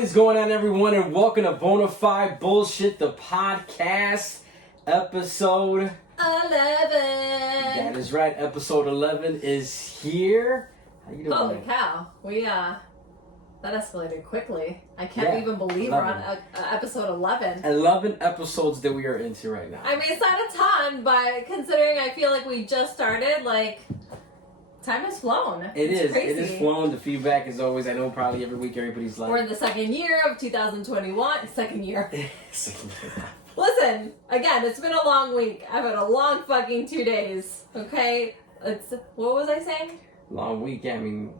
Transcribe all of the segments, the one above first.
is going on, everyone, and welcome to Bona Fide Bullshit, the podcast, episode 11. That is right, episode 11 is here. How you doing? Holy cow, that escalated quickly. I can't even believe 11. We're on episode 11. 11 episodes that we are into right now. I mean, it's not a ton, but considering I feel like we just started, time has flown. It's crazy. It is flown. The feedback is always, I know probably every week everybody's like... We're in the second year of 2021. Second year. Listen, again, it's been a long week. I've had a long fucking 2 days, okay? What was I saying? Long week, yeah, I mean,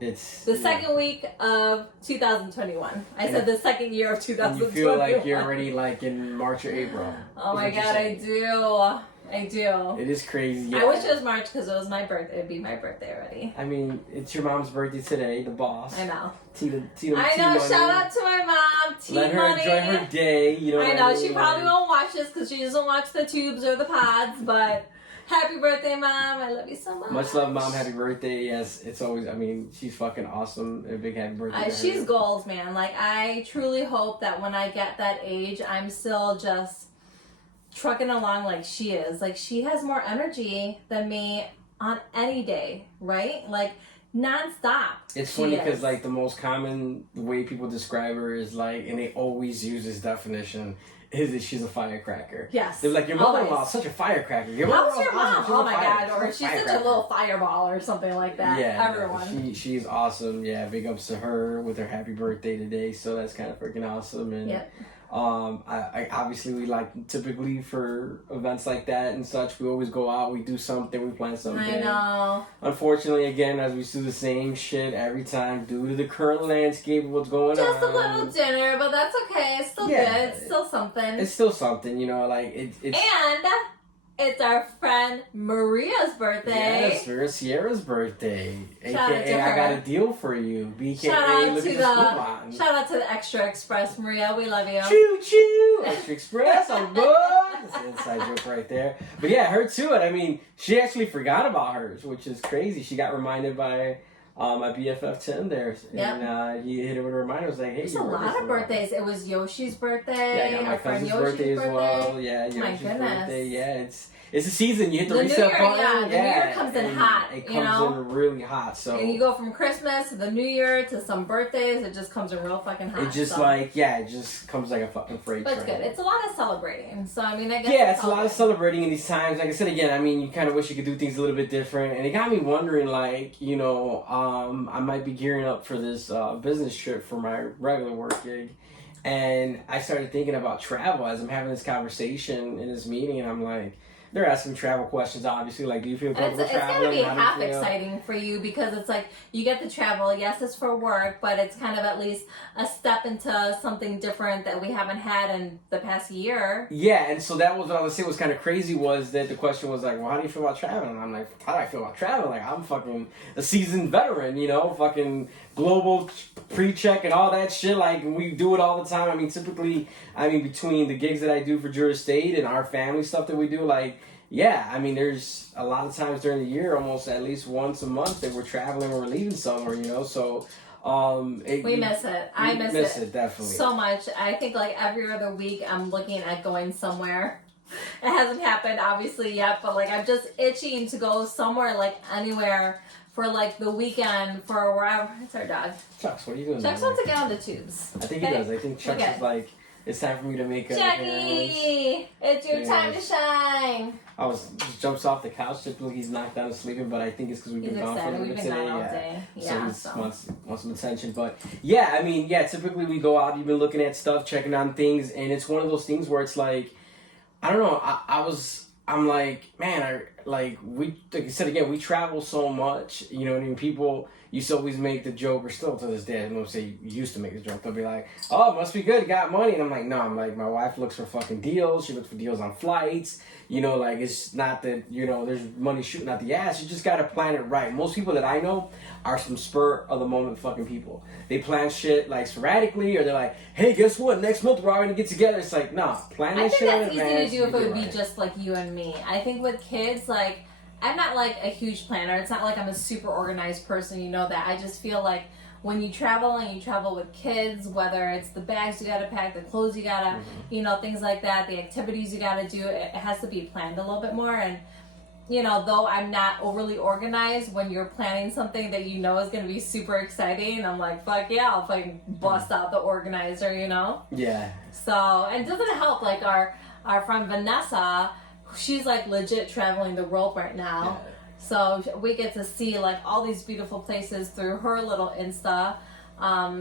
it's... The second week of 2021. I said the second year of 2021. You feel like you're already in March or April. Oh my god, I do. It is crazy. Yeah. I wish it was March because it was my birthday. It'd be my birthday already. I mean, it's your mom's birthday today, the boss. I know. Tina, I know. Shout out to my mom. Let her enjoy her day. You know. I know. She probably won't watch this because she doesn't watch the tubes or the pods. But happy birthday, Mom. I love you so much. Much love, Mom. Happy birthday. Yes, it's always. I mean, she's fucking awesome. A big happy birthday. She's goals, man. I truly hope that when I get that age, I'm still just trucking along like she is. She has more energy than me on any day, right? Non-stop. It's funny because the most common way people describe her is and they always use this definition, is that she's a firecracker. Yes. They're like, your mother-in-law is such a firecracker. How's your mom? Oh my god. Or she's such a little fireball or something like that. Yeah. Everyone. She's awesome. Yeah, big ups to her with her happy birthday today. So that's kind of freaking awesome. And yep. I obviously we typically for events like that and such, we always go out, we do something, we plan something. I know. Unfortunately, again, as we do the same shit every time due to the current landscape of what's going on. Just a little dinner, but that's okay. It's still good. It's still something. It's still something, it's... And it's our friend Maria's birthday. Yes, for Sierra's birthday. Shout out to her. I got a deal for you. BKA, shout out to the Extra Express, Maria. We love you. Choo choo! Extra Express, I'm good. That's an inside joke right there. But yeah, her too. And I mean, she actually forgot about hers, which is crazy. She got reminded by my BFF Tim there. Yep. And he hit her with a reminder. It was like, hey, there's a lot of birthdays. It was Yoshi's birthday. Yeah, I got my cousin's birthday as well. Yeah, Yoshi's birthday. Yeah, it's a season. You hit the reset button. The New Year comes in hot. It comes in really hot. So and you go from Christmas to the New Year to some birthdays. It just comes in real fucking hot. It just it just comes like a fucking freight train. But it's good. It's a lot of celebrating. So I mean, I guess it's a lot of celebrating in these times. Like I said again, I mean, you kind of wish you could do things a little bit different, and it got me wondering. I might be gearing up for this business trip for my regular work gig. And I started thinking about travel as I'm having this conversation in this meeting, and I'm like, they're asking travel questions, obviously, do you feel comfortable traveling? It's going to be half exciting for you because it's you get to travel. Yes, it's for work, but it's kind of at least a step into something different that we haven't had in the past year. Yeah, and so that was what I was saying was kind of crazy was that the question was well, how do you feel about traveling? And I'm like, how do I feel about traveling? I'm fucking a seasoned veteran, fucking global pre-check and all that shit. We do it all the time. I mean, typically, between the gigs that I do for Jura State and our family stuff that we do, there's a lot of times during the year, almost at least once a month that we're traveling or we're leaving somewhere, so... we miss it. I miss it definitely so much. I think every other week I'm looking at going somewhere. It hasn't happened obviously yet, but I'm just itching to go somewhere anywhere for the weekend for wherever. It's our dog. Chucks, what are you doing? Chucks wants to get on the tubes. I think he does. I think Chucks is it's time for me to make a Yucky! It's your time to shine. Just jumps off the couch. Typically he's knocked down and sleeping, but I think it's because we've been gone for a little bit today. All day. So he wants some attention. But typically we go out, you've been looking at stuff, checking on things, and it's one of those things where it's I don't know, I'm like, man, like I said again, we travel so much, you know what I mean? People used to always make the joke, or still to this day, I don't say used to make the joke, they'll be like, oh, it must be good, you got money. And I'm like, no, my wife looks for fucking deals, she looks for deals on flights, it's not that, there's money shooting out the ass, you just gotta plan it right. Most people that I know are some spur of the moment fucking people. They plan shit sporadically, or they're like, hey, guess what, next month we're all gonna get together. It's like, nah, plan that shit in advance. I think that's easy to do if it would be just you and me. I think with kids, I'm not a huge planner. It's not I'm a super organized person, that. I just feel when you travel and you travel with kids, whether it's the bags you gotta pack, the clothes you gotta, things like that, the activities you gotta do, it has to be planned a little bit more. And though I'm not overly organized, when you're planning something that is going to be super exciting, I'm like, fuck yeah, I'll fucking bust out the organizer, Yeah. So, and doesn't it help, like our friend Vanessa, she's like legit traveling the world right now. Yeah. So we get to see like all these beautiful places through her little Insta.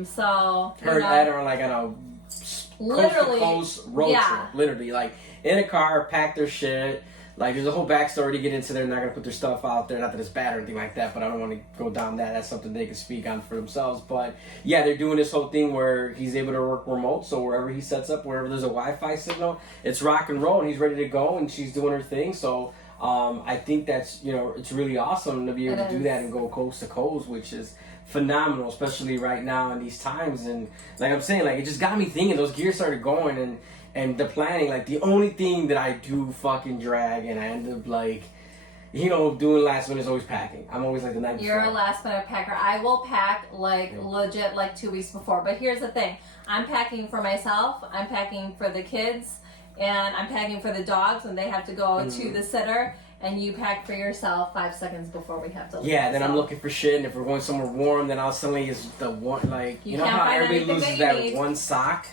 So her and Ed are like on a literally coast to coast road trip, literally like in a car, pack their shit. Like, there's a whole backstory to get into. They're not going to put their stuff out there. Not that it's bad or anything like that, but I don't want to go down that. That's something they can speak on for themselves. But, yeah, they're doing this whole thing where he's able to work remote. So, wherever he sets up, wherever there's a Wi-Fi signal, it's rock and roll, and he's ready to go, and she's doing her thing. So, I think that's, it's really awesome to be able to do that and go coast to coast, which is phenomenal, especially right now in these times. And, like I'm saying, like, it just got me thinking. Those gears started going, and the planning, like, the only thing that I do fucking drag and I end up, like, doing last minute is always packing. I'm always, like, the night before. You're a last minute packer. I will pack, like, legit, like, 2 weeks before. But here's the thing. I'm packing for myself. I'm packing for the kids. And I'm packing for the dogs when they have to go to the sitter. And you pack for yourself 5 seconds before we have to leave. Yeah, then I'm looking for shit. And if we're going somewhere warm, then I'll suddenly is the one, like, you know how everybody loses that one sock?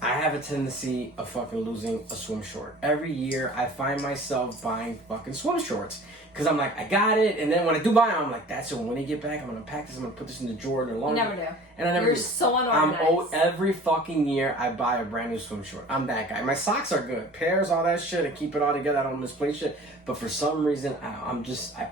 I have a tendency of fucking losing a swim short. Every year, I find myself buying fucking swim shorts. Because I'm like, I got it. And then when I do buy them, I'm like, that's it. When I get back, I'm going to pack this. I'm going to put this in the drawer in the laundry. You never do. And I never You're do. so unorganized. Every fucking year, I buy a brand new swim short. I'm that guy. My socks are good. Pairs, all that shit. I keep it all together. I don't misplace shit. But for some reason, I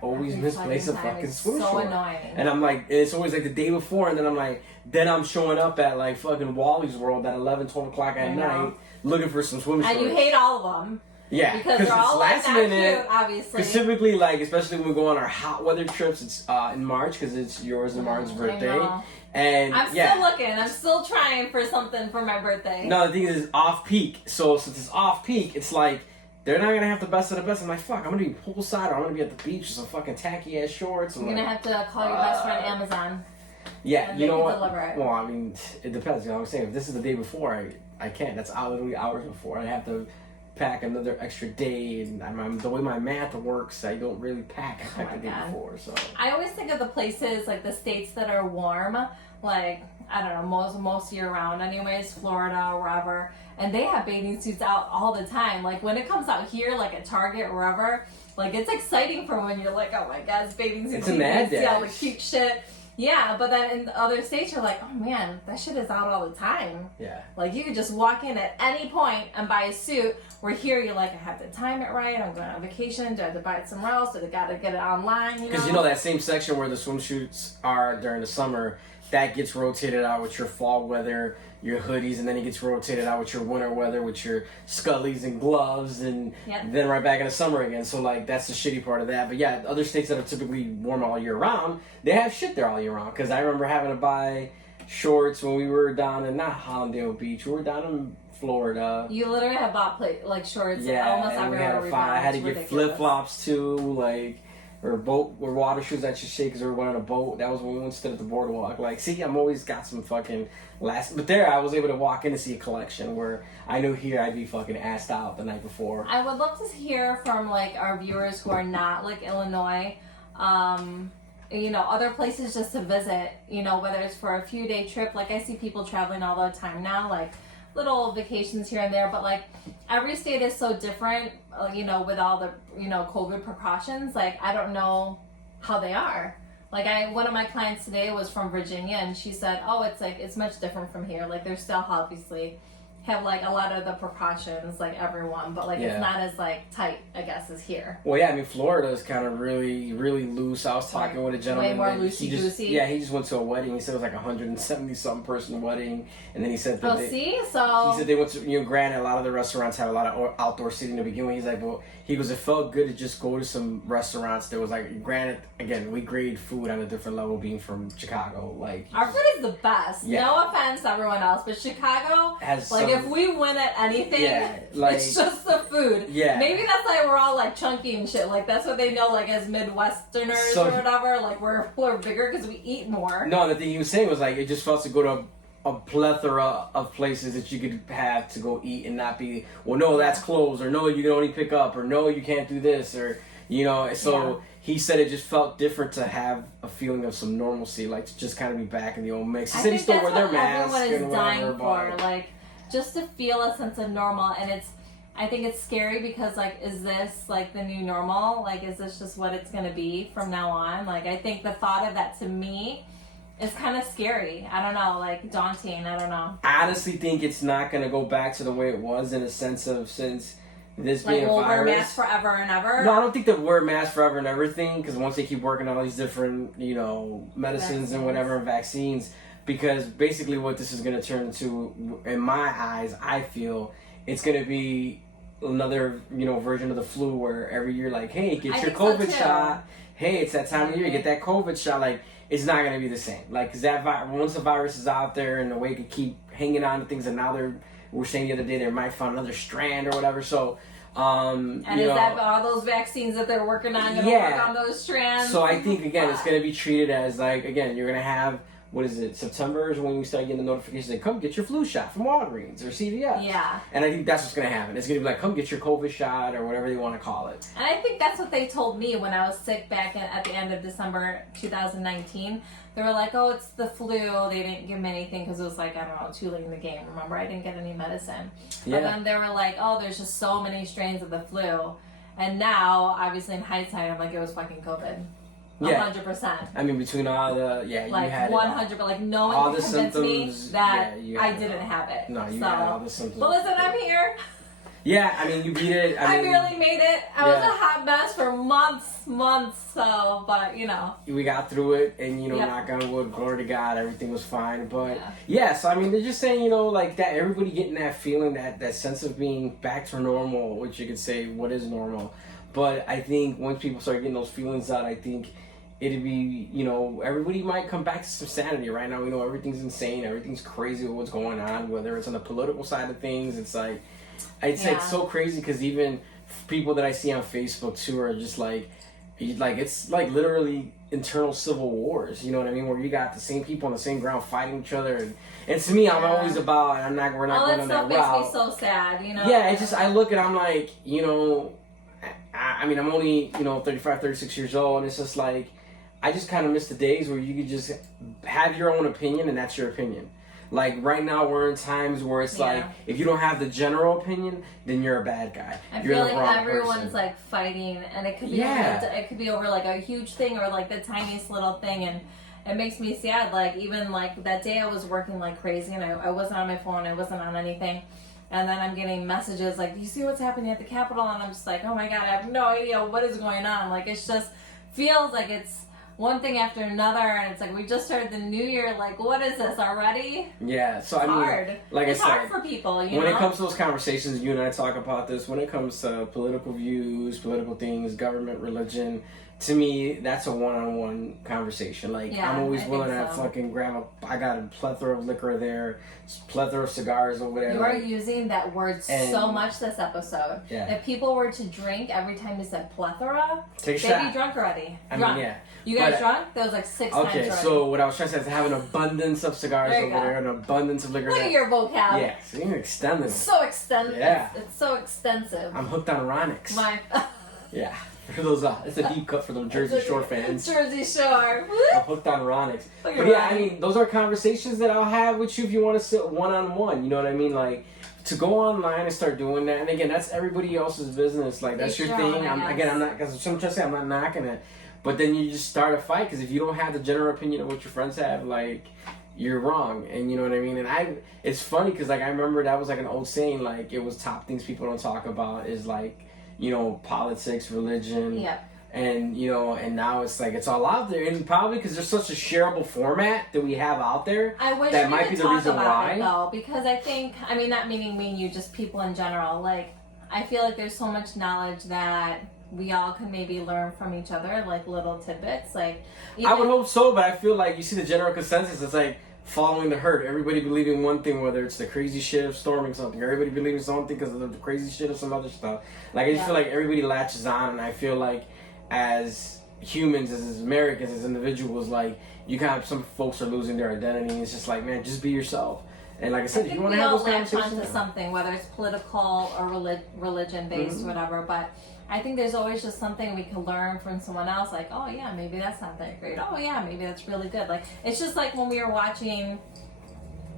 always misplace a fucking swim short. So annoying. And I'm like, it's always like the day before. And then I'm like, then I'm showing up at like fucking Wally's World at 11, 12 o'clock at night looking for some swim shorts. And you hate all of them. Yeah, because they're all like last that minute, cute, obviously. Specifically, like, especially when we go on our hot weather trips, it's in March because it's yours and Martin's birthday. And I'm still looking. I'm still trying for something for my birthday. No, the thing is off peak. So since it's off peak, it's like they're not gonna have the best of the best. I'm like, fuck, I'm gonna be poolside or I'm gonna be at the beach with some fucking tacky ass shorts. You're gonna have to call your best friend Amazon. Yeah, you know what? Deliver it. Well, I mean, it depends. You know what I'm saying? If this is the day before, I can't. That's literally hours before. I have to pack another extra day, and the way my math works, I don't really pack. I pack the day before. So I always think of the places like the states that are warm, like I don't know, most year round. Anyways, Florida or wherever, and they have bathing suits out all the time. Like when it comes out here, like at Target or wherever, like it's exciting for when you're like, oh my god, it's bathing suits. It's a mad see all the cute shit. Yeah, but then in the other states, you're like, oh man, that shit is out all the time. Yeah. Like you could just walk in at any point and buy a suit. Where here you're like, I have to time it right. I'm going on vacation. Do I have to buy it somewhere else? Do I got to get it online? Because that same section where the swimsuits are during the summer, that gets rotated out with your fall weather, your hoodies, and then it gets rotated out with your winter weather, with your scullies and gloves, and then right back in the summer again. So, like, that's the shitty part of that. But, yeah, other states that are typically warm all year round, they have shit there all year round. Because I remember having to buy shorts when we were down in, not Hollandale Beach, we were down in Florida. You literally have bought shorts almost everywhere. I had to get flip-flops, too, like... Or water shoes I should shake because we were going on a boat. That was when we went stood at the boardwalk. Like, see, I'm always got some fucking But there, I was able to walk in and see a collection where I knew here I'd be fucking assed out the night before. I would love to hear from, like, our viewers who are not, like, Illinois. Other places just to visit. Whether it's for a few-day trip. Like, I see people traveling all the time now, like, little vacations here and there, but like every state is so different, with all the, COVID precautions. Like, I don't know how they are. Like one of my clients today was from Virginia and she said, oh, it's much different from here. Like they're still obviously have like a lot of the precautions like everyone, but like it's not as like tight, I guess, as here. Well, yeah, I mean Florida is kind of really, really loose. I was talking with a gentleman. Way more loosey-goosey. He just went to a wedding. He said it was like 170-something person wedding, and then he said that he said they went to, granted a lot of the restaurants have a lot of outdoor seating to begin with. He's like, well, it felt good to just go to some restaurants that was like, granted, again, we grade food on a different level being from Chicago. Like our food is the best. Yeah. No offense to everyone else, but Chicago has like if we win at anything, it's just the food. Yeah. Maybe that's why we're all like chunky and shit. Like that's what they know, like as Midwesterners or whatever. Like we're bigger because we eat more. No, the thing he was saying was like it just felt to go to a plethora of places that you could have to go eat and not be, well, no, that's closed, or no, you can only pick up, or no, you can't do this, or so he said it just felt different to have a feeling of some normalcy, like to just kind of be back in the old mix. He said he still wear their masks. Everyone is dying for, like, just to feel a sense of normal, and I think it's scary because, like, is this, like, the new normal? Like, is this just what it's going to be from now on? Like, I think the thought of that, to me, is kind of scary. I don't know, like, daunting. I don't know. I honestly think it's not going to go back to the way it was in a sense of since this being a virus. Like, we'll wear masks forever and ever? No, I don't think they'll wear masks forever and everything, because once they keep working on all these different, medicines and whatever, and vaccines, because basically what this is going to turn into, in my eyes, I feel, it's going to be another, version of the flu where every year, like, hey, get your COVID shot. Hey, it's that time of year, get that COVID shot. Like, it's not going to be the same. Like, because once the virus is out there and the way it could keep hanging on to things, and now we're saying the other day they might find another strand or whatever. So, and is that all those vaccines that they're working on going to work on those strands? So I think, again, it's going to be treated as, like, again, you're going to have, what is it, September is when we start getting the notifications that come get your flu shot from Walgreens or CVS. Yeah. And I think that's what's going to happen. It's going to be like, come get your COVID shot or whatever they want to call it. And I think that's what they told me when I was sick back at the end of December 2019. They were like, oh, it's the flu. They didn't give me anything because it was like, I don't know, too late in the game. Remember, I didn't get any medicine. Yeah. But then they were like, oh, there's just so many strains of the flu. And now, obviously in hindsight, I'm like, it was fucking COVID. 100%. I mean, between all the, like, you had 100, but like no one convinced me that I didn't have it. No, you had all the symptoms. But listen, I'm here. Yeah, I mean, you beat it. I barely made it. I was a hot mess for months. So, but we got through it, and knock on wood, glory to God, everything was fine. But so I mean, they're just saying, like that, everybody getting that feeling, that sense of being back to normal, which you could say, what is normal? But I think once people start getting those feelings out, I think it'd be, everybody might come back to some sanity. Right now, we know everything's insane, everything's crazy with what's going on, whether it's on the political side of things. It's like, it's like so crazy because even people that I see on Facebook too are just like it's like literally internal civil wars. You know what I mean? Where you got the same people on the same ground fighting each other, and to me, I'm always about. We're not going on that route. That stuff makes me so sad. Yeah, it's just I look and I'm like, I mean, I'm only 35, 36 years old, and it's just like I just kind of miss the days where you could just have your own opinion, and that's your opinion. Like, right now, we're in times where it's like, if you don't have the general opinion, then you're a bad guy. You're like everyone's, like, fighting, and it could be over, like, a huge thing or, like, the tiniest little thing, and it makes me sad. Like, even, like, that day I was working like crazy, and I wasn't on my phone, I wasn't on anything, and then I'm getting messages like, do you see what's happening at the Capitol? And I'm just like, oh my God, I have no idea what is going on. Like, it's just feels like it's one thing after another, and it's like we just started the new year. Like, what is this already? Yeah, so I mean, hard. Like it's I said, hard for people. When it comes to those conversations, you and I talk about this. When it comes to political views, political things, government, religion, to me, that's a one-on-one conversation. Like, I'm always willing to fucking grab I got a plethora of liquor there, plethora of cigars or whatever. You are using that word so much this episode. Yeah. If people were to drink every time you said plethora, they'd be drunk already. I mean, yeah. You guys drunk? That was like 6 times already. Okay, so what I was trying to say is I have an abundance of cigars over there, an abundance of liquor. Look at your vocab. Yeah, so you're extending. So extensive. Yeah. It's so extensive. I'm hooked on Ronix. Yeah. For those, it's a deep cut for them Jersey Shore fans. Jersey Shore. I'm hooked on Ronix. But yeah, I mean, those are conversations that I'll have with you if you want to sit one-on-one. You know what I mean? Like, to go online and start doing that, and again, that's everybody else's business. Like, that's your thing. I'm not, because I'm trying to say I'm not knocking it. But then you just start a fight, because if you don't have the general opinion of what your friends have, like, you're wrong. And you know what I mean? And it's funny, because, like, I remember that was, like, an old saying, like, it was top things people don't talk about is, like, politics, religion. Yep. And, and now it's like, it's all out there. And probably because there's such a shareable format that we have out there. I wish that might be the reason why. It, though, because I think, I mean, not meaning me and you, just people in general. Like, I feel like there's so much knowledge that we all can maybe learn from each other, like little tidbits. Like, I would hope so, but I feel like you see the general consensus. It's like, following the herd. Everybody believing one thing, whether it's the crazy shit of storming something. Everybody believing something because of the crazy shit of some other stuff. Like, I just feel like everybody latches on, and I feel like as humans, as Americans, as individuals, like, you kind of, some folks are losing their identity, and it's just like, man, just be yourself. And like I said, if you want to have those conversations, onto something, whether it's political or religion based, whatever. But I think there's always just something we can learn from someone else. Like, oh yeah, maybe that's not that great. Oh yeah, maybe that's really good. Like, it's just like when we were watching,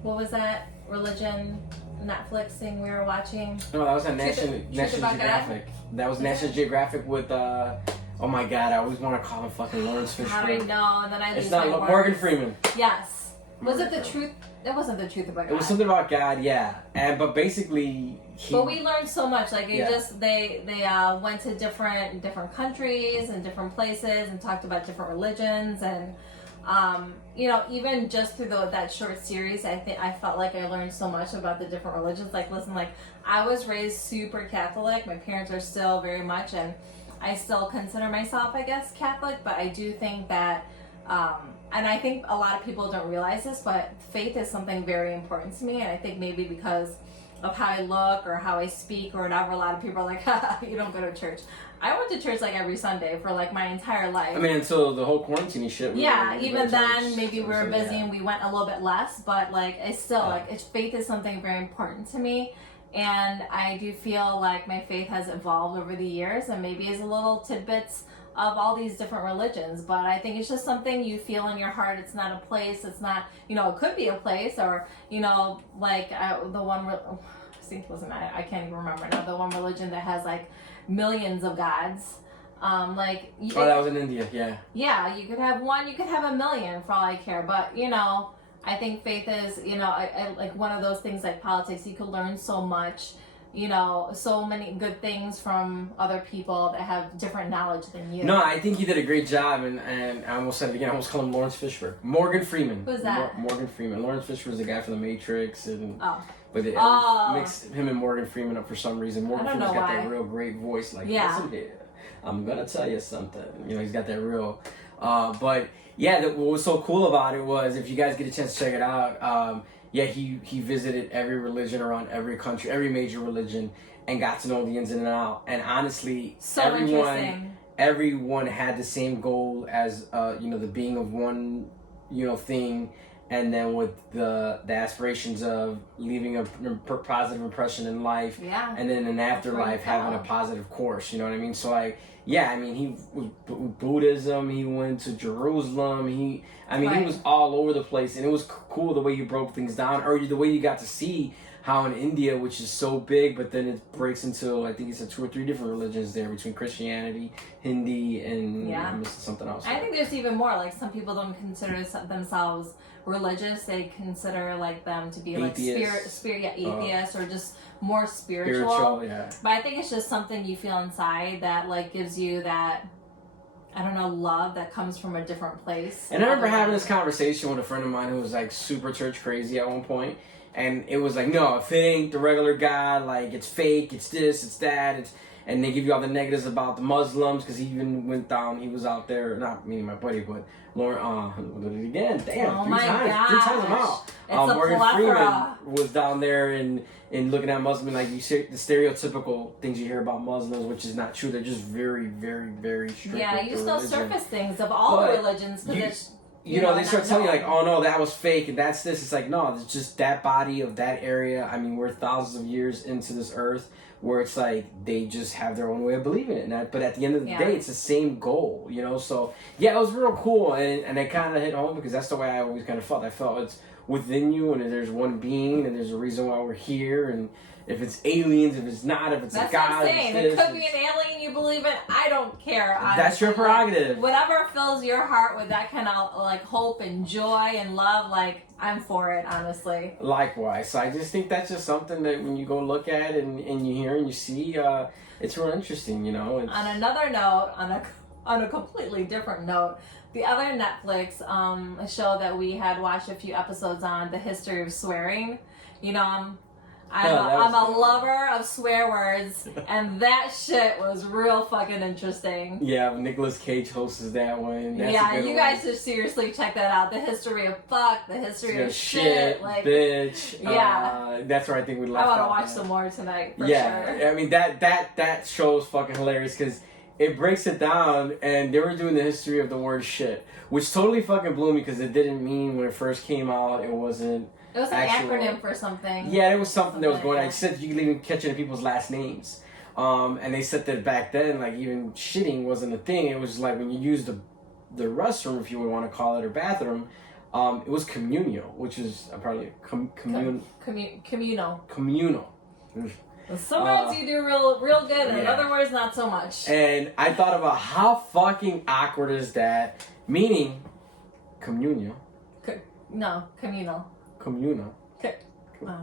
what was that religion Netflix thing we were watching? No, that was a National Geographic. That was National Geographic with oh my god, I always want to call him fucking Lawrence Fishburne. How do I know? And then I it's not Morgan Freeman. Yes. Was it the truth? It wasn't the truth about God. It was something about God, yeah. But basically, but we learned so much. Like they went to different countries and different places and talked about different religions and even just through that short series, I felt like I learned so much about the different religions. Like, listen, like I was raised super Catholic. My parents are still very much, and I still consider myself, I guess, Catholic. But I do think that. And I think a lot of people don't realize this, but faith is something very important to me. And I think maybe because of how I look or how I speak or whatever, a lot of people are like, you don't go to church. I went to church like every Sunday for like my entire life. I mean, until the whole quarantine shit. Even then, maybe we were busy and we went a little bit less. But like, it's still faith is something very important to me. And I do feel like my faith has evolved over the years, and maybe is a little tidbits of all these different religions, but I think it's just something you feel in your heart. It's not a place. It's not, it could be a place, or like the one. I can't even remember now. The one religion that has like millions of gods. That was in India. Yeah. Yeah, you could have one. You could have a million for all I care. But I think faith is I like one of those things like politics. You could learn so much. So many good things from other people that have different knowledge than you. No, I think he did a great job, and I almost said it again. I almost called him Lawrence Fishburne. Morgan Freeman. Who's that? Morgan Freeman. Lawrence Fishburne was the guy from The Matrix, and but they mixed him and Morgan Freeman up for some reason. Morgan Freeman's got that real great voice, like listen here, I'm gonna tell you something. He's got that real. But yeah, what was so cool about it was, if you guys get a chance to check it out. He visited every religion around every country, every major religion, and got to know the ins and out. And honestly, everyone had the same goal as the being of one thing, and then with the aspirations of leaving a positive impression in life, and then in afterlife having a positive course. You know what I mean? So he was Buddhism. He went to Jerusalem. He was all over the place, and it was cool the way you broke things down, or the way you got to see how in India, which is so big, but then it breaks into, I think it's 2 or 3 different religions there, between Christianity, Hindi, and I'm missing something else. I think there's even more. Like, some people don't consider themselves religious. They consider like them to be atheists. Atheists, or just more spiritual. But I think it's just something you feel inside that like gives you that, I don't know, love that comes from a different place. And I remember having this conversation with a friend of mine who was like super church crazy at one point, and it was like, no, if it ain't the regular God, like it's fake, it's this, it's that, and they give you all the negatives about the Muslims, because he even went down, he was out there, not me and my buddy, but Lauren, did it again, damn, three times I'm out. Morgan Freeman was down there and looking at Muslims, like you say, the stereotypical things you hear about Muslims, which is not true. They're just very, very, very strict. Yeah, you still surface things of all the religions, because they start telling you like, oh no, that was fake and that's this. It's like, no, it's just that body of that area. I mean, we're thousands of years into this earth, where it's like they just have their own way of believing it. But at the end of the day, it's the same goal, So yeah, it was real cool, and it kind of hit home, because that's the way I always kind of felt. I felt it's within you, and there's one being, and there's a reason why we're here, and if it's aliens, if it's not, if it's a God. That's what I'm saying. It could be an alien you believe in. I don't care. Honestly. That's your prerogative. Like, whatever fills your heart with that kind of like hope and joy and love, like I'm for it, honestly. Likewise. So I just think that's just something that when you go look at and you hear and you see, it's real interesting, It's... On another note, on a completely different note, the other Netflix show that we had watched a few episodes on, the history of swearing. I'm a lover of swear words, and that shit was real fucking interesting. Yeah, Nicolas Cage hosts that one. That's yeah, a good you one. guys should seriously check that out. The history of fuck, the history of shit, like bitch. Yeah, that's where I think we left I want to off watch at. some more tonight. For Yeah, sure. I mean that show is fucking hilarious because it breaks it down, and they were doing the history of the word shit, which totally fucking blew me because it didn't mean when it first came out. It wasn't. It was an acronym for something. Yeah, it was something that was going on. Yeah. It said you could even catch it in people's last names. And they said that back then, like, even shitting wasn't a thing. It was like when you used the restroom, if you would want to call it, or bathroom, it was communal, which is apparently communal. Communal. Sometimes you do real good, and in other words, not so much. And I thought about how fucking awkward is that? Meaning, communal. Communal. Communal. Oh,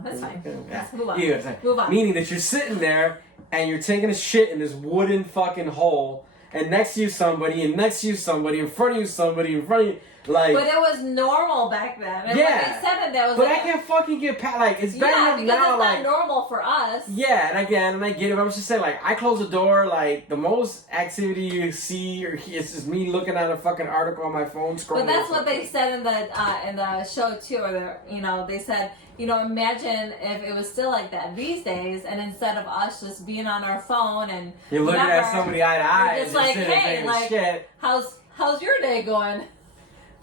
that's fine. Yeah. Let's move on. Yeah, Move on. Meaning that you're sitting there and you're taking a shit in this wooden fucking hole, and next to you somebody, and next to you somebody, in front of you somebody, in front of you, like. But it was normal back then. And yeah. When they said that was. But like, I can't fucking get past. Like, it's better yeah, enough because now. it's Like, not normal for us. yeah, and I get it. But I was just saying, like, I close the door. Like, the most activity you see or hear is just me looking at a fucking article on my phone, scrolling. But that's what they said in the show too. Or they said, imagine if it was still like that these days, and instead of us just being on our phone and you're looking at somebody eye to eye, just like, sitting there hey, taking like, shit. how's your day going?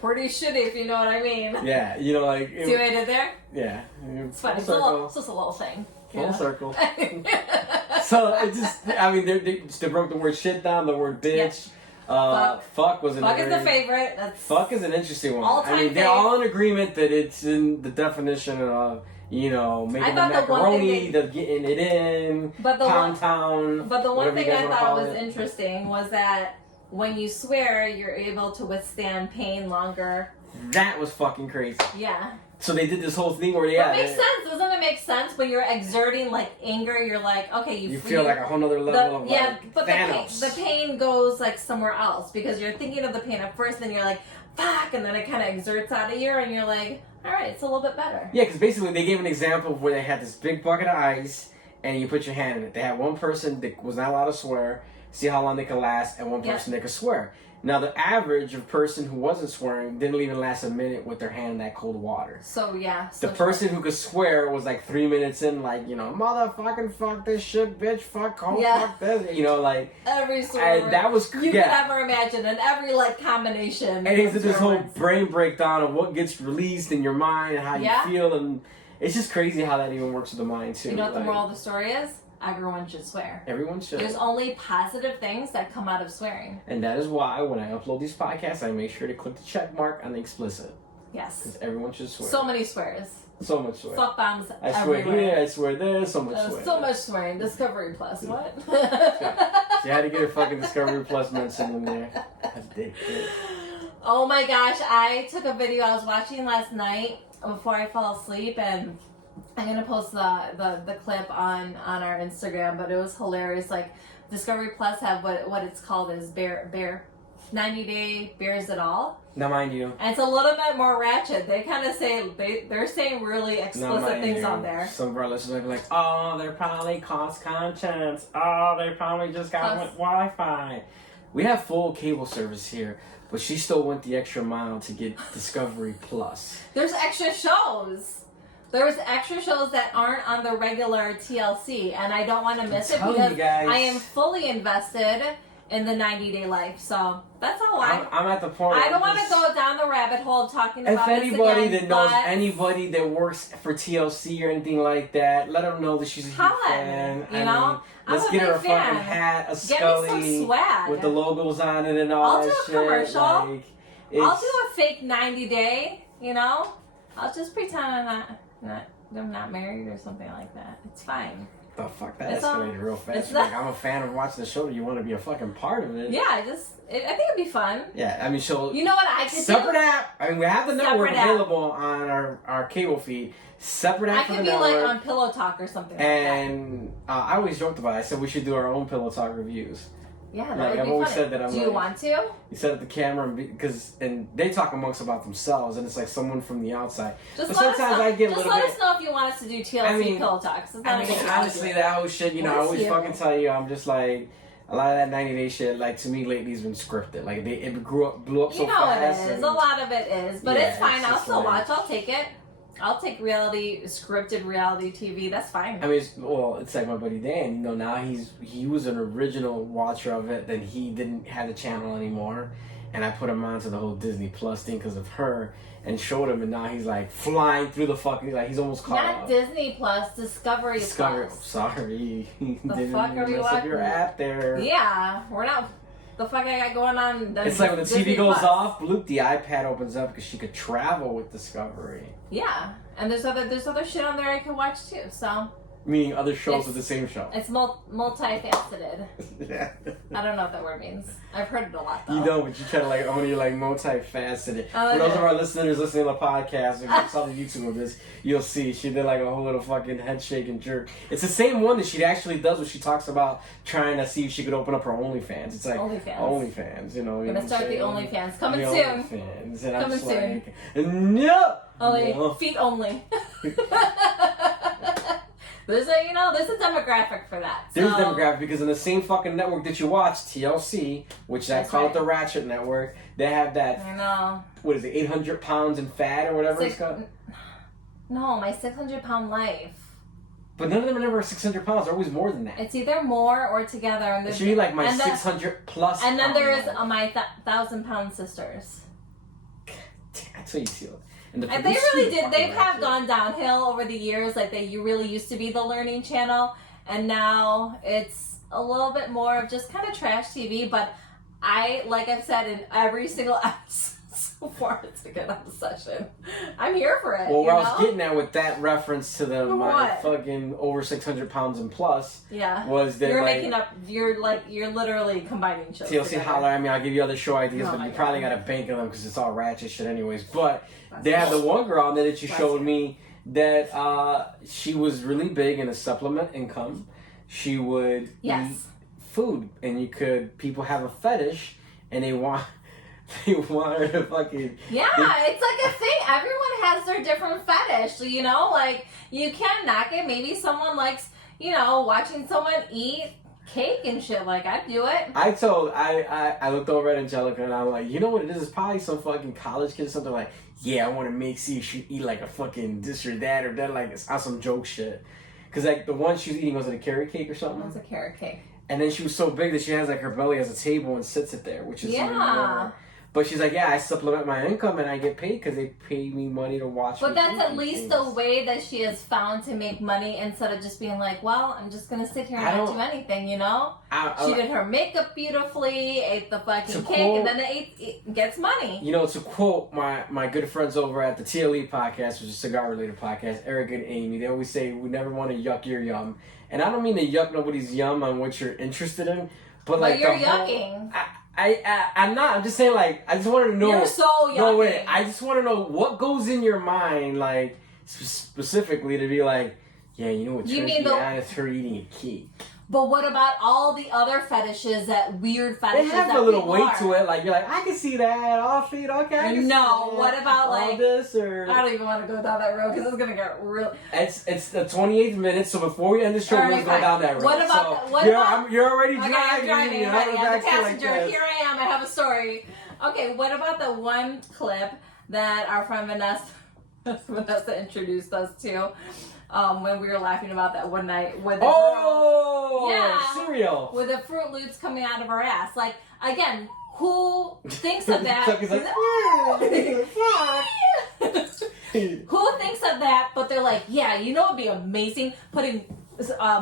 Pretty shitty, if you know what I mean. Yeah, like. See what I did there? Yeah. It's funny. It's just a little thing. Full circle. So it just, I mean, they broke the word shit down, the word bitch. Yeah. Fuck was Fuck is the favorite. Fuck is an interesting one. All-time I mean, they're fave. all in agreement that it's in the definition of, making the macaroni, the getting it in, pound town. But the one thing I thought was it. interesting was that when you swear, you're able to withstand pain longer. That was fucking crazy. Yeah. So they did this whole thing where It makes sense. Doesn't it make sense when you're exerting like anger? You're like, okay, you feel like a whole nother level of but Thanos. the pain goes like somewhere else because you're thinking of the pain at first, then you're like, fuck, and then it kind of exerts out of you, and you're like, all right, it's a little bit better. Yeah, because basically they gave an example of where they had this big bucket of ice, and you put your hand in it. They had one person that was not allowed to swear, see how long they could last, and one person that could swear. Now, the average of person who wasn't swearing didn't even last a minute with their hand in that cold water. So, yeah. The person who could swear was like 3 minutes in, like, motherfucking fuck this shit, bitch, fuck, fuck this, like. Every swear and that was, you could ever imagine, and every, like, combination. And it's this whole brain breakdown of what gets released in your mind and how you feel, and it's just crazy how that even works with the mind, too. You know what the moral of the story is? Everyone should swear. Everyone should. There's only positive things that come out of swearing. And that is why when I upload these podcasts, I make sure to click the check mark on the explicit. Yes. Because everyone should swear. So many swears. So much swear. Fuck bombs I everywhere. swear here, I swear there, so much swear. So much swearing. Discovery Plus, what? She had to get her fucking Discovery Plus mention in there. That's dick. Oh my gosh, I took a video I was watching last night before I fell asleep, and I'm gonna post the clip on our Instagram, but it was hilarious. Like, Discovery Plus have what it's called is bear 90 Day Bears It All. Now mind you. And it's a little bit more ratchet. They kind of say they're saying really explicit things on there. Some of our listeners will be like, oh, they're probably cost conscious. Oh, they probably just got Wi-Fi. We have full cable service here, but she still went the extra mile to get Discovery Plus. There's extra shows. There's extra shows that aren't on the regular TLC, and I don't want to miss it because I am fully invested in the 90-day life. So that's all I'm at the point. I don't want to go down the rabbit hole talking about this again. If anybody that knows anybody that works for TLC or anything like that, let them know that she's a huge fan. Let's get her a fucking hat, a Scully get me some swag with the logos on it and all that shit. I'll do a commercial. I'll do a fake 90-day. I'll just pretend I'm not married or something like that. It's fine. The fuck, that escalated real fast. I'm a fan of watching the show. You want to be a fucking part of it. Yeah, I think it'd be fun. Yeah, I mean, You know what I could separate app. I mean, we have the network available on our cable feed. Separate app for the network. I could be like on Pillow Talk or something and, like that. I always joked about it. I said we should do our own Pillow Talk reviews. Yeah, that Like, would I've be always funny. said that. I'm Do you like, want to? You set up the camera and they talk amongst about themselves, and it's like someone from the outside. Just but let us sometimes know. I get a Just little let bit. us know if you want us to do TLC Pillow Talks. I mean, honestly, that whole shit, you know, I always fucking tell you, I'm just like, a lot of that 90 Day shit, like, to me lately has been scripted. Like, it blew up so fast. You know it is. A lot of it is. But it's fine. I'll still watch. I'll take it. I'll take scripted reality TV. That's fine. I mean, it's like my buddy Dan. You know, now he was an original watcher of it. Then he didn't have the channel anymore, and I put him onto the whole Disney Plus thing because of her, and showed him. And now he's like flying through the fucking, like, he's almost caught up. Not Disney Plus, Discovery Plus. Sorry, The fuck are we watching? Your app there. Yeah, we're not. The fuck I got going on? It's like when the Disney TV goes Plus. off, bloop, the iPad opens up because she could travel with Discovery. Yeah, and there's other shit on there I can watch too. So. Meaning other shows with the same show. It's multifaceted. Yeah. I don't know what that word means. I've heard it a lot though. You know, but you try to like own your like multifaceted. For those of our listeners listening to the podcast, if you saw the YouTube of this, you'll see she did like a whole little fucking head shake and jerk. It's the same one that she actually does when she talks about trying to see if she could open up her OnlyFans. It's like OnlyFans, you know. We're gonna start the OnlyFans coming soon. OnlyFans, and coming I'm just soon. Like, no. Feet only. There's a demographic for that. So. There's a demographic because in the same fucking network that you watch, TLC, which I call it the Ratchet Network, they have that. I know. What is it, 800 pounds in fat or whatever it's called? No, my 600-pound life. But none of them are never 600 pounds. They're always more than that. It's either more or together. And it should be like my 600 plus. And then there's my 1,000-pound sisters. That's what you feel. And they really did. They have gone downhill over the years. Like they really used to be the learning channel, and now it's a little bit more of just kind of trash TV. But like I've said in every single episode so far, it's a good obsession. I'm here for it. Well, where I was getting at with that reference to my What? fucking over 600 pounds and plus, was that you're making up. You're literally combining shows. TLC Holler. I mean, I'll give you other show ideas, but you probably got to bank on them because it's all ratchet shit, anyways. But they have the one girl on there that you showed me that she was really big in a supplement income. She would eat food, and people have a fetish, and they want her to fucking... Yeah, it's like a thing. Everyone has their different fetish, you know? Like, you can't knock it. Maybe someone likes, watching someone eat cake and shit. Like, I'd do it. I looked over at Angelica, and I'm like, you know what it is? It's probably some fucking college kid, something like, yeah, I want to see if she eat like a fucking this or that, like it's on some joke shit. Because like the one she was eating, was it a carrot cake or something? It was a carrot cake. And then she was so big that she has like her belly as a table and sits it there, which is even more. But she's like, yeah, I supplement my income and I get paid because they pay me money to watch. But that's at least the way that she has found to make money instead of just being like, well, I'm just going to sit here and not do anything, you know? She did her makeup beautifully, ate the fucking cake, and then it gets money. You know, to quote my good friends over at the TLE podcast, which is a cigar-related podcast, Eric and Amy, they always say, we never want to yuck your yum. And I don't mean to yuck nobody's yum on what you're interested in, but like you're yucking. I'm not. I'm just saying, like, I just want to know. You're so yucky. No, wait. I just want to know what goes in your mind, like, specifically to be like, yeah, you know what turns me on is her eating a cake. But what about all the other fetishes, that weird fetishes that They have a little weight to it. Like, you're like, I can see that. Off feet, okay. I can no, see what about like this or? I don't even want to go down that road because it's gonna get real. It's the 28th minute, so before we end the show, we'll go down that road. What about you're already driving. I'm driving. You know, I'm the passenger. Like here I am. I have a story. Okay, what about the one clip that our friend Vanessa introduced us to? When we were laughing about that one night with the cereal with the Fruit Loops coming out of her ass. Like, again, who thinks of that? Chucky's like, who thinks of that? But they're like, yeah, you know, it'd be amazing putting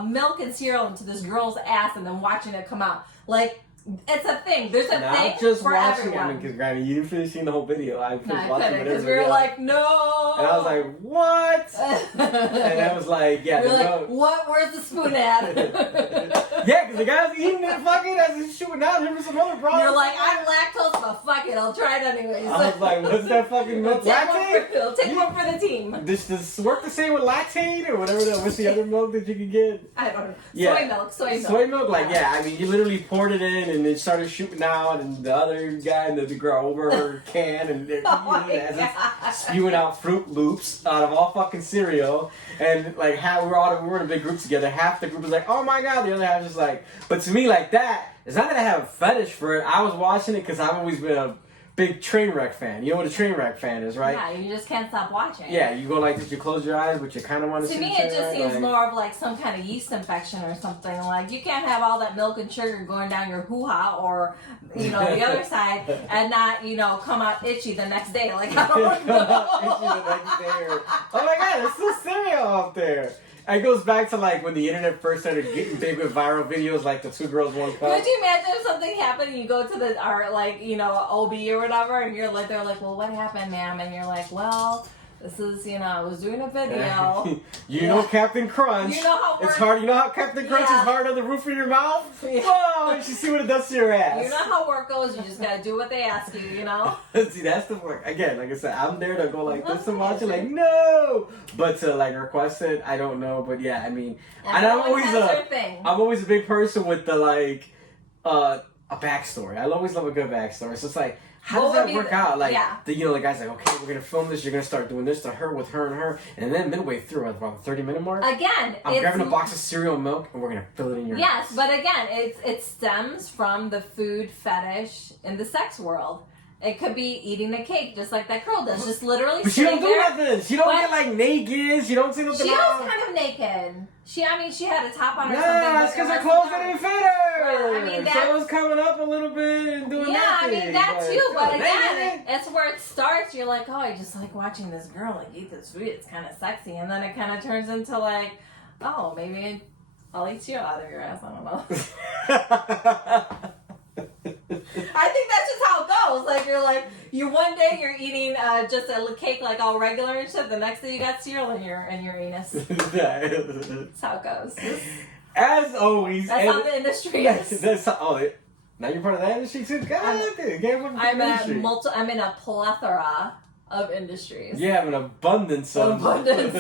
milk and cereal into this girl's ass and then watching it come out. Like, it's a thing. There's a thing for everyone. I mean, because Granny, you didn't finish seeing the whole video. I finished watching it because we were like, no. And I was like, what? And I was like, yeah. We're like, what? Where's the spoon at? Yeah, because the guy was eating it fucking as he's shooting out him with some other problems. You're like, I'm lactose, but fuck it, I'll try it anyways. I was like, what's that fucking milk? Lactate? Take one for the team. Does this work the same with lactate or whatever? What's the other milk that you can get? I don't know. Yeah. Soy milk. Soy milk, like, yeah. I mean, you literally poured it in and it started shooting out, and the other guy and the girl over her can, and they're as it's spewing out Fruit Loops out of all fucking cereal, and like we're in a big group together. Half the group is like, "Oh my god," the other half is just like. But to me, like that, it's not that I have a fetish for it. I was watching it because I've always been a big train wreck fan. You know what a train wreck fan is, right? Yeah, you just can't stop watching. Yeah, you go like this, you close your eyes, but you kind of want to see. To me, the it just train seems wreck. more of like some kind of yeast infection or something. Like you can't have all that milk and sugar going down your hoo-ha or, the other side and not, come out itchy the next day. Like, I don't know. Itchy the next day or, oh my god, there's still cereal out there. It goes back to like when the internet first started getting big with viral videos, like the 2 girls, 1 cup. Could you imagine if something happened and you go to the OB or whatever, and they're like, well, what happened, ma'am? And you're like, well, this is, I was doing a video. You know Captain Crunch. You know how it's hard. You know how Captain Crunch is hard on the roof of your mouth? Yeah. Whoa, you should see what it does to your ass. You know how work goes. You just gotta do what they ask you. See, that's the work. Again, like I said, I'm there to go like this and watch it. Like no, but to like request it, I don't know. But yeah, I mean, and I'm always a big person with the like a backstory. I always love a good backstory. So it's like. How does that work out? Like, the guy's like, okay, we're going to film this. You're going to start doing this to her with her and her. And then midway through, at about the 30-minute mark, again, I'm grabbing a box of cereal and milk, and we're going to fill it in your Yes, house. but again, it stems from the food fetish in the sex world. It could be eating a cake, just like that girl does. Just literally But she don't do there. nothing. She don't get like naked. She don't see nothing She out. was kind of naked. She had a top on or something. Nah, it's because her clothes didn't fit her. Well, I mean, so it was coming up a little bit and doing that I mean, that thing, too. But again, naked. it's where it starts. You're like, oh, I just like watching this girl like eat this food. It's kind of sexy. And then it kind of turns into like, oh, maybe I'll eat you out of your ass. I don't know. I think that's just how it goes. Like one day you're eating just a cake like all regular and shit. The next day you got cereal in your anus. That's how it goes. As always, That's how the industry is. Now you're part of that industry too. I'm in a plethora of industries. You have an abundance of abundance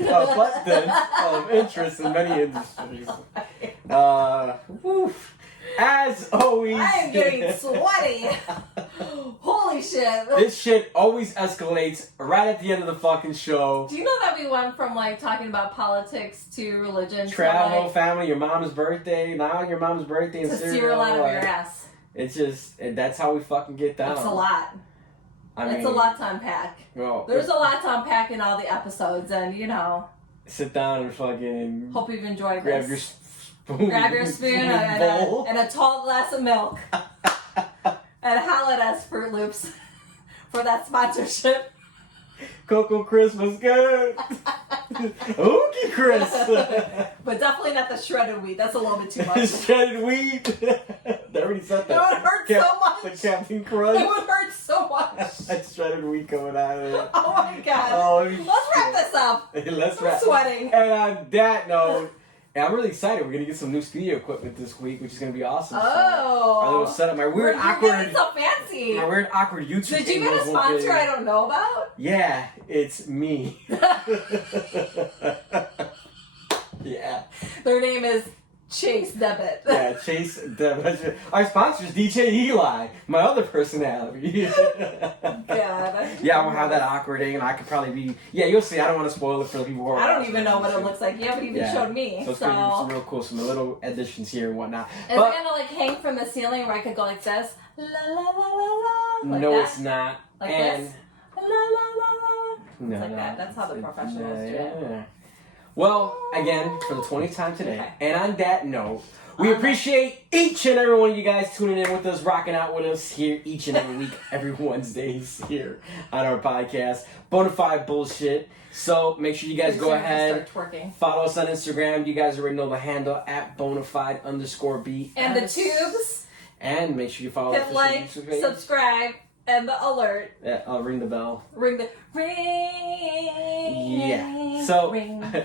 of interest in many industries. As always, I am getting sweaty. Holy shit. This shit always escalates right at the end of the fucking show. Do you know that we went from like talking about politics to religion travel, to like, family, your mom's birthday, now your mom's birthday and to cereal out of your ass? It's just, that's how we fucking get down. It's a lot. It's a lot to unpack. Well, there's a lot to unpack in all the episodes, and sit down and fucking. Hope you've enjoyed grab this. Your spoon. Grab your spoon and a tall glass of milk. And holla at us, Fruit Loops, for that sponsorship. Cocoa Crisp was good. Ookie Crisp. But definitely not the shredded wheat. That's a little bit too much. Shredded wheat. They already said that. It would hurt so much. The Captain Crunch. It would hurt so much. That shredded wheat coming out of it. Oh my god. Oh, let's wrap this up. I'm sweating. And on that note, I'm really excited. We're gonna get some new studio equipment this week, which is gonna be awesome. Oh. Our little setup. My weird awkward. You're getting so fancy. My weird awkward YouTube. Did you get a sponsor I don't know about? Yeah, it's me. Yeah. Their name is Chase Debit. Yeah, Chase Debit. Our sponsor is DJ Eli, my other personality. God. Yeah, I won't have that awkward thing, and I could probably be. Yeah, you'll see. I don't want to spoil it for the people who are. I don't even know what it looks like. You haven't even showed me. So it's gonna be some real cool, some little additions here and whatnot. Is it gonna like hang from the ceiling where I could go like this? La la la la la. Like no, that? it's not. Like and this? La la la la. No, it's like that. That's how the professionals do it. Well, again, for the 20th time today, and on that note, we appreciate each and every one of you guys tuning in with us, rocking out with us here each and every week, every Wednesdays here on our podcast, Bona Fide Bullshit. So make sure you guys go ahead, follow us on Instagram. You guys already know the handle at bonafide_BS. And the tubes. And make sure you follow us. Hit like, subscribe. And the alert. Yeah, I'll ring the bell. Ring. Yeah. So,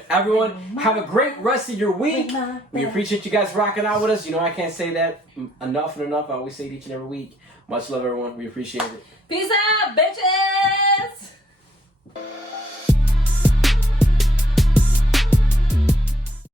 everyone, have a great rest of your week. We appreciate you guys rocking out with us. You know, I can't say that enough and enough. I always say it each and every week. Much love, everyone. We appreciate it. Peace out, bitches!